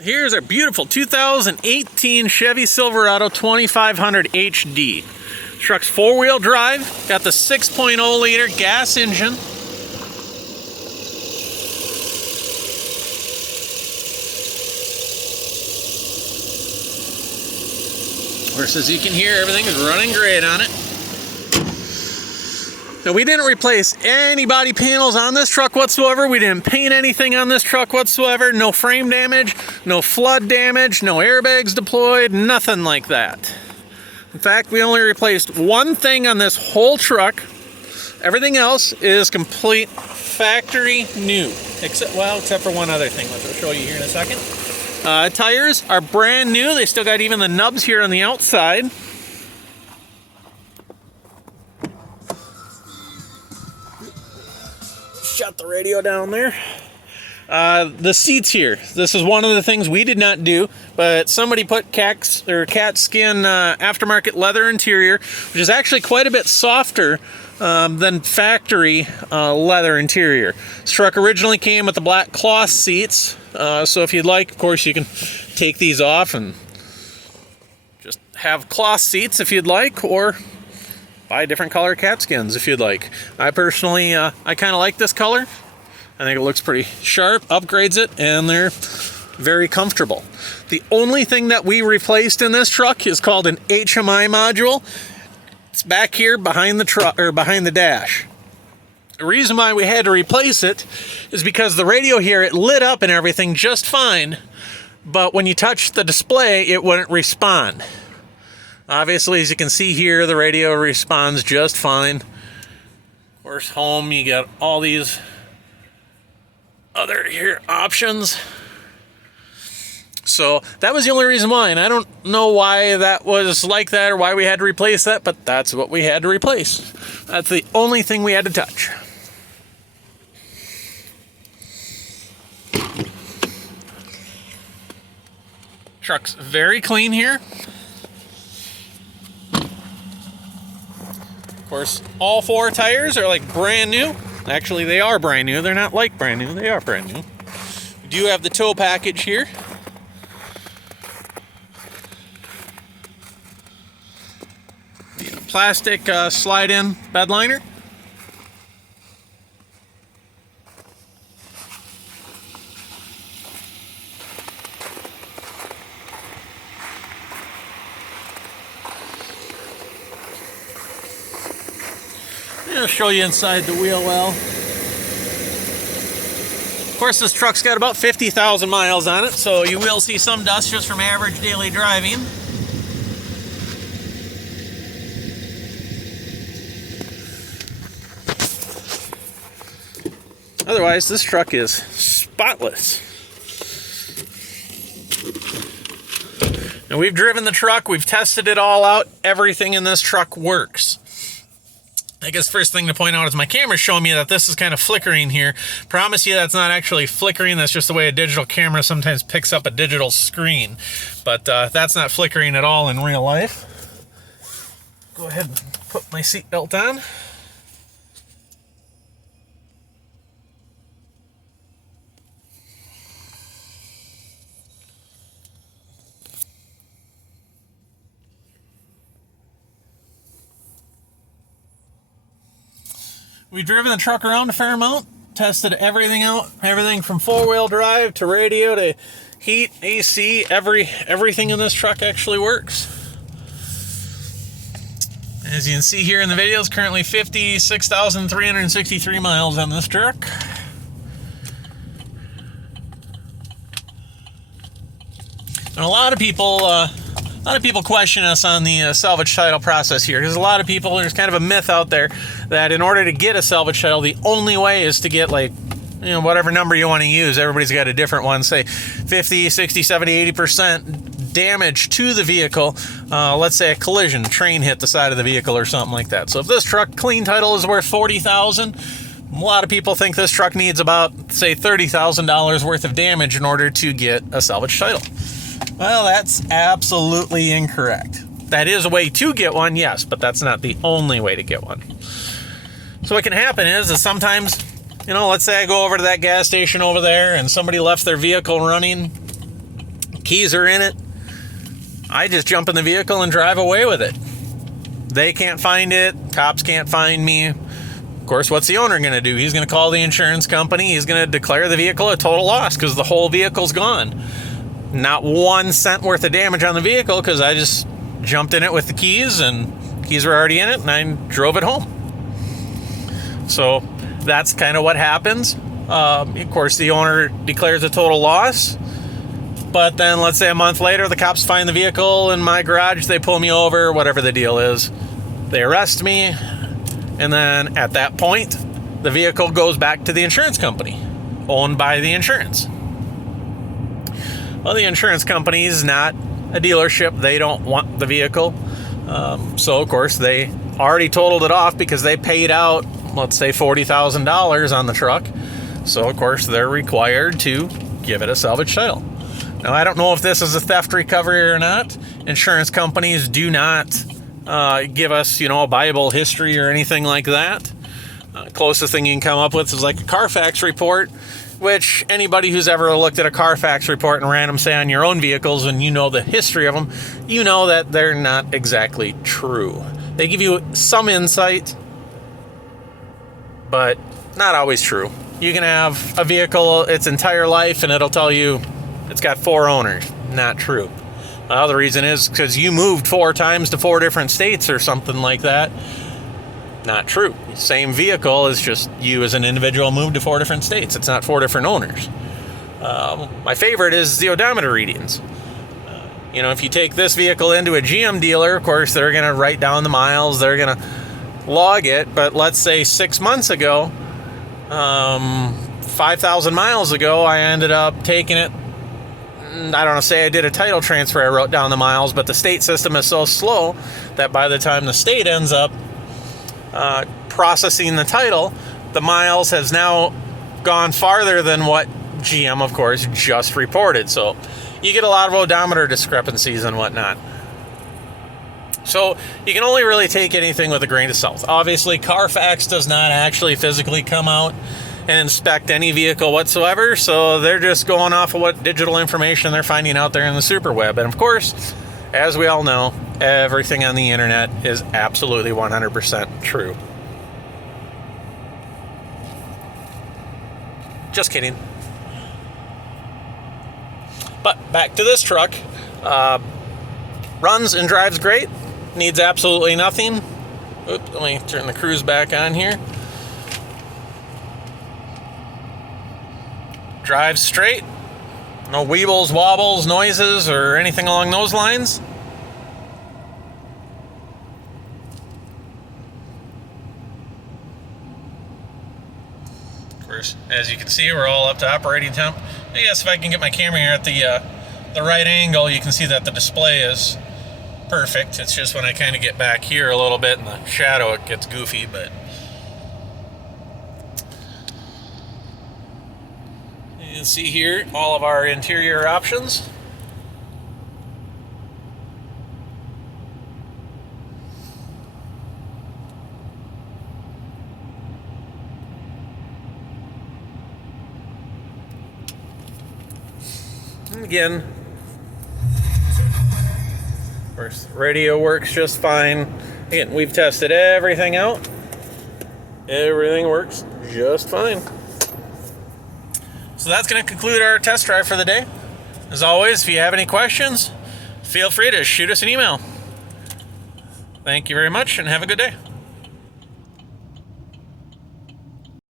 Here's our beautiful 2018 Chevy Silverado 2500 HD. Truck's four-wheel drive, got the 6.0 liter gas engine. Of course, as you can hear, everything is running great on it. Now, we didn't replace any body panels on this truck whatsoever. We didn't paint anything on this truck whatsoever. No frame damage, no flood damage, no airbags deployed, nothing like that. In fact, we only replaced one thing on this whole truck. Everything else is complete factory new, except for one other thing, which I'll show you here in a second. Tires are brand new. They still got even the nubs here on the outside. Shut the radio down there. The seats here. This is one of the things we did not do, but somebody put cat skin aftermarket leather interior, which is actually quite a bit softer than factory leather interior. This truck originally came with the black cloth seats, so if you'd like, of course, you can take these off and just have cloth seats if you'd like, or buy different color cat skins if you'd like. I personally, I kind of like this color. I think it looks pretty sharp, upgrades it, and they're very comfortable. The only thing that we replaced in this truck is called an HMI module. It's back here behind the truck, or behind the dash. The reason why we had to replace it is because the radio here, it lit up and everything just fine, but when you touched the display, it wouldn't respond. Obviously, as you can see here, the radio responds just fine. Of course, home, you got all these other here options. So that was the only reason why, and I don't know why that was like that or why we had to replace that, but that's what we had to replace. That's the only thing we had to touch. Truck's very clean here. Of course, all four tires are like brand new. Actually, they are brand new. They're not like brand new. They are brand new. We do have the tow package here. The plastic slide-in bed liner. I'll show you inside the wheel well. Of course, this truck's got about 50,000 miles on it, so you will see some dust just from average daily driving. Otherwise, this truck is spotless. Now, we've driven the truck, we've tested it all out, everything in this truck works. I guess first thing to point out is my camera's showing me that this is kind of flickering here. Promise you that's not actually flickering. That's just the way a digital camera sometimes picks up a digital screen. But that's not flickering at all in real life. Go ahead and put my seatbelt on. We've driven the truck around a fair amount, tested everything out, everything from four-wheel drive to radio to heat, AC, everything in this truck actually works. As you can see here in the video, it's currently 56,363 miles on this truck. And a lot of people question us on the salvage title process here, because a lot of people, there's kind of a myth out there that in order to get a salvage title, the only way is to get, like, you know, whatever number you want to use. Everybody's got a different one, say 50, 60, 70, 80% damage to the vehicle. Let's say a collision, train hit the side of the vehicle or something like that. So if this truck clean title is worth $40,000, a lot of people think this truck needs about, say, $30,000 worth of damage in order to get a salvage title. Well, that's absolutely incorrect. That is a way to get one, yes, but that's not the only way to get one. So what can happen is sometimes, you know, let's say I go over to that gas station over there and somebody left their vehicle running keys are in it. I just jump in the vehicle and drive away with it. They can't find it. Cops can't find me. Of course, what's the owner going to do? He's going to call the insurance company. He's going to declare the vehicle a total loss because the whole vehicle's gone. Not 1 cent worth of damage on the vehicle because I just jumped in it with the keys, and keys were already in it, and I drove it home. So that's kind of what happens. Of course, the owner declares a total loss. But then let's say a month later, the cops find the vehicle in my garage. They pull me over, whatever the deal is. They arrest me. And then at that point, the vehicle goes back to the insurance company, owned by the insurance. Well, the insurance company is not a dealership. They don't want the vehicle. So, of course, they already totaled it off because they paid out, let's say, $40,000 on the truck. So, of course, they're required to give it a salvage title. Now, I don't know if this is a theft recovery or not. Insurance companies do not give us, a Bible history or anything like that. Closest thing you can come up with is like a Carfax report, which anybody who's ever looked at a Carfax report and ran them, say, on your own vehicles, and you know the history of them, you know that they're not exactly true. They give you some insight, but not always true. You can have a vehicle its entire life, and it'll tell you it's got 4 owners. Not true. The reason is because you moved 4 times to 4 different states or something like that. Not true. Same vehicle, is just you as an individual moved to 4 different states. It's not 4 different owners. My favorite is the odometer readings. If you take this vehicle into a GM dealer, of course, they're going to write down the miles. They're going to log it. But let's say 6 months ago, 5,000 miles ago, I ended up taking it. I don't know, say I did a title transfer, I wrote down the miles, but the state system is so slow that by the time the state ends up processing the title, the miles has now gone farther than what GM, of course, just reported. So you get a lot of odometer discrepancies and whatnot. So you can only really take anything with a grain of salt. Obviously, Carfax does not actually physically come out and inspect any vehicle whatsoever, so they're just going off of what digital information they're finding out there in the superweb. And of course, as we all know, everything on the internet is absolutely 100% true. Just kidding. But back to this truck. Runs and drives great. Needs absolutely nothing. Oops, let me turn the cruise back on here. Drives straight. No weebles, wobbles, noises, or anything along those lines. Of course, as you can see, we're all up to operating temp. I guess if I can get my camera here at the right angle, you can see that the display is perfect. It's just when I kind of get back here a little bit in the shadow, it gets goofy, but you can see here all of our interior options. And again, of course, radio works just fine. Again, we've tested everything out. Everything works just fine. So that's going to conclude our test drive for the day. As always, if you have any questions, feel free to shoot us an email. Thank you very much and have a good day.